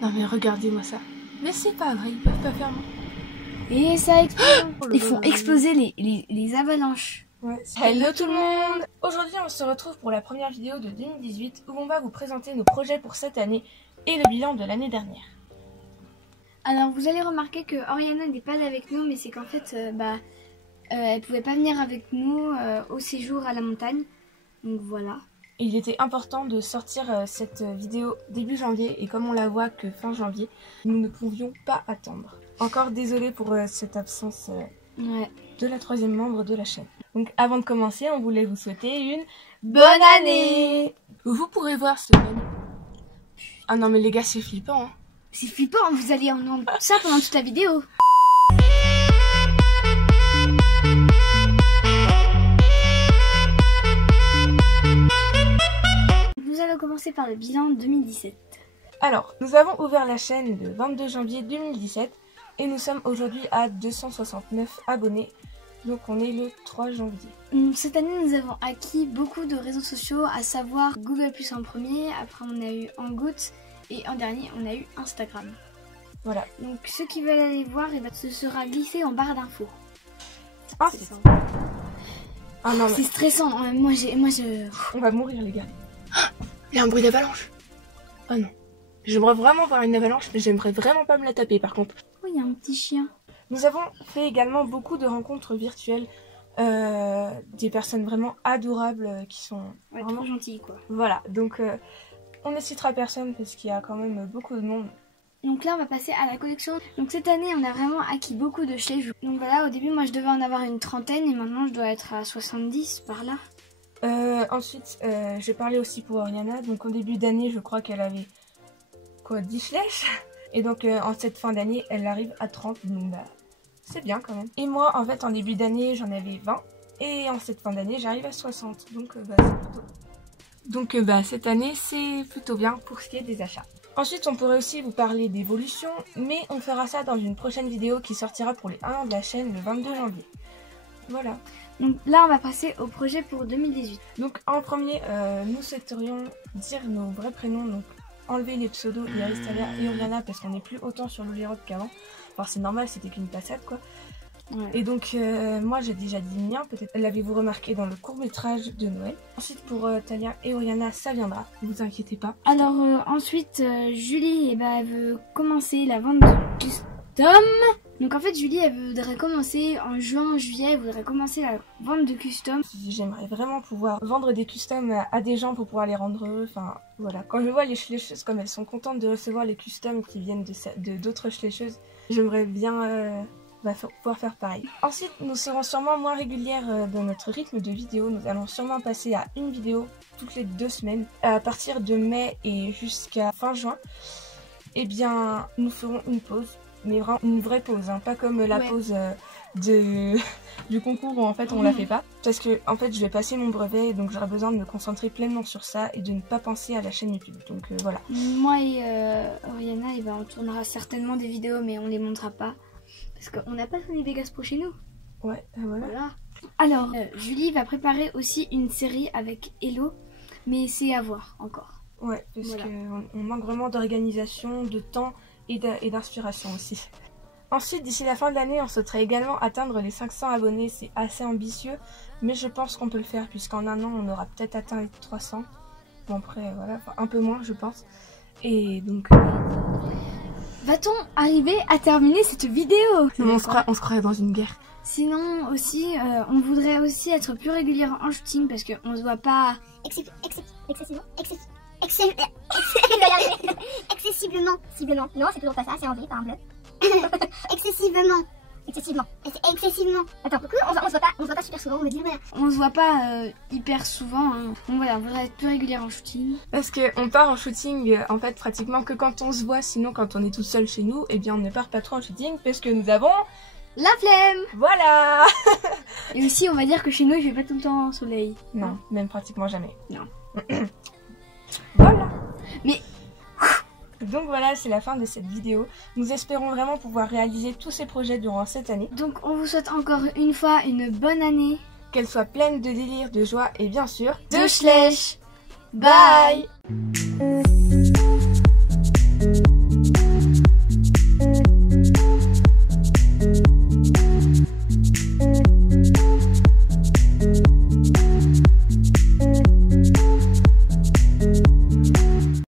Non mais regardez-moi ça. Mais c'est pas vrai, ils peuvent pas faire... Et ça explose. Ils font exploser les avalanches. Ouais. Hello tout le monde. Aujourd'hui on se retrouve pour la première vidéo de 2018 où on va vous présenter nos projets pour cette année et le bilan de l'année dernière. Alors vous allez remarquer que Oriana n'est pas avec nous, mais c'est qu'en fait elle pouvait pas venir avec nous au séjour à la montagne. Donc voilà. Il était important de sortir cette vidéo début janvier et comme on la voit que fin janvier, nous ne pouvions pas attendre. Encore désolé pour cette absence de la troisième membre de la chaîne. Donc avant de commencer, on voulait vous souhaiter une bonne année. Vous pourrez voir ce menu. Ah non mais les gars, c'est flippant hein. C'est flippant, vous allez entendre ça pendant toute la vidéo. Nous allons commencer par le bilan 2017. Alors, nous avons ouvert la chaîne le 22 janvier 2017 et nous sommes aujourd'hui à 269 abonnés. Donc on est le 3 janvier. Cette année, nous avons acquis beaucoup de réseaux sociaux, à savoir Google+ en premier, après on a eu Hangouts et en dernier on a eu Instagram. Voilà. Donc ceux qui veulent aller voir, ce sera glissé en barre d'infos. Ah, c'est ça. Ah non, mais... C'est stressant. Moi je... On va mourir les gars. Il y a un bruit d'avalanche. Oh non. J'aimerais vraiment voir une avalanche, mais j'aimerais vraiment pas me la taper par contre. Oh, il y a un petit chien. Nous avons fait également beaucoup de rencontres virtuelles. Des personnes vraiment adorables qui sont vraiment trop gentilles quoi. Voilà, donc on ne citera personne parce qu'il y a quand même beaucoup de monde. Donc là on va passer à la collection. Donc cette année on a vraiment acquis beaucoup de schleich. Donc voilà, au début moi je devais en avoir une trentaine et maintenant je dois être à 70 par là. Ensuite j'ai parlé aussi pour Oriana. Donc en début d'année je crois qu'elle avait quoi 10 schleich. Et donc en cette fin d'année elle arrive à 30. Donc bah c'est bien quand même. Et moi en fait en début d'année j'en avais 20. Et en cette fin d'année j'arrive à 60. Donc bah c'est plutôt... Donc cette année c'est plutôt bien pour ce qui est des achats. Ensuite on pourrait aussi vous parler d'évolution, mais on fera ça dans une prochaine vidéo qui sortira pour les 1 an de la chaîne le 22 janvier. Voilà. Donc là on va passer au projet pour 2018. Donc en premier nous souhaiterions dire nos vrais prénoms, donc enlever les pseudos Iris, Talia et Oriana parce qu'on n'est plus autant sur l'Olyrod qu'avant. Enfin c'est normal, c'était qu'une passade quoi. Ouais. Et donc moi j'ai déjà dit le mien, peut-être l'avez-vous remarqué dans le court-métrage de Noël. Ensuite pour Talia et Oriana ça viendra, ne vous inquiétez pas. Alors ensuite Julie elle veut commencer la vente de custom. Donc en fait Julie elle voudrait commencer en juin, juillet, elle voudrait commencer la vente de custom. J'aimerais vraiment pouvoir vendre des customs à des gens pour pouvoir les rendre heureux, enfin voilà. Quand je vois les schleicheuses comme elles sont contentes de recevoir les customs qui viennent de d'autres schleicheuses, j'aimerais bien... va pouvoir faire pareil. Ensuite, nous serons sûrement moins régulières dans notre rythme de vidéo. Nous allons sûrement passer à une vidéo toutes les 2 semaines. À partir de mai et jusqu'à fin juin, eh bien, nous ferons une pause. Mais vraiment une vraie pause, hein, pas comme la pause du concours où en fait on la fait pas. Parce que en fait je vais passer mon brevet, donc j'aurai besoin de me concentrer pleinement sur ça et de ne pas penser à la chaîne YouTube. Donc voilà. Moi et Oriana, on tournera certainement des vidéos, mais on les montrera pas. Parce qu'on n'a pas Sony Vegas Pro chez nous. Ouais, voilà. Alors, Julie va préparer aussi une série avec Hello, mais c'est à voir encore. Ouais, parce qu'on manque vraiment d'organisation, de temps et d'inspiration aussi. Ensuite, d'ici la fin de l'année, on souhaiterait également atteindre les 500 abonnés. C'est assez ambitieux, mais je pense qu'on peut le faire, puisqu'en un an, on aura peut-être atteint les 300. Bon, après, voilà, enfin, un peu moins, je pense. Et donc... Va-t-on arriver à terminer cette vidéo? Non, on se croirait dans une guerre. Sinon aussi, on voudrait aussi être plus régulière en shooting parce qu'on se voit pas excessivement. Non, c'est toujours pas ça, c'est en V, pas en bleu. excessivement. Attends, on se voit pas super souvent, on me dit. On se voit pas hyper souvent. Hein. Donc voilà, on voudrait être plus régulière en shooting. Parce qu'on part en shooting en fait pratiquement que quand on se voit. Sinon quand on est tout seul chez nous, eh bien on ne part pas trop en shooting parce que nous avons la flemme. Voilà. Et aussi on va dire que chez nous il fait pas tout le temps soleil. Non, même pratiquement jamais. Non. Voilà. Mais... Donc voilà, c'est la fin de cette vidéo. Nous espérons vraiment pouvoir réaliser tous ces projets durant cette année. Donc on vous souhaite encore une fois une bonne année. Qu'elle soit pleine de délire, de joie et bien sûr de schleich. Bye.